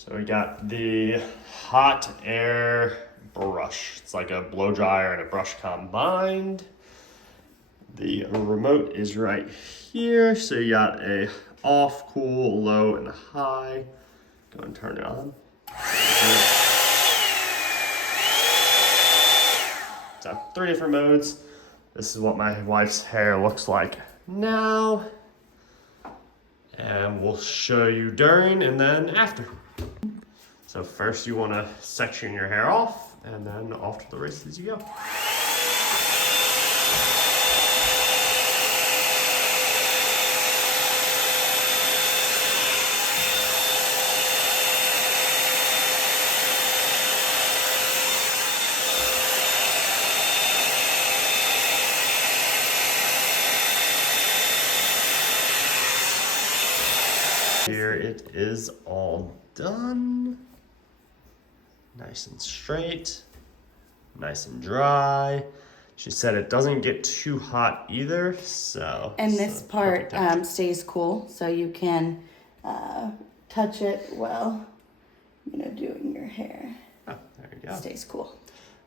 So we got the hot air brush. It's like a blow dryer and a brush combined. The remote is right here. So you got a off, cool, low, and high. Go and turn it on. So 3 different modes. This is what my wife's hair looks like now. And we'll show you during and then after. So first you want to section your hair off, and then off to the races you go. Here it is all done. Nice and straight, nice and dry. She said it doesn't get too hot either, so. And this part stays cool, so you can touch it while, doing your hair. Oh, there you go. Stays cool.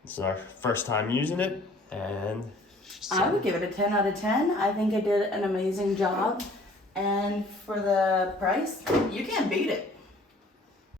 This is our first time using it, and she said, I would give it a 10 out of 10. I think it did an amazing job. And for the price, you can't beat it.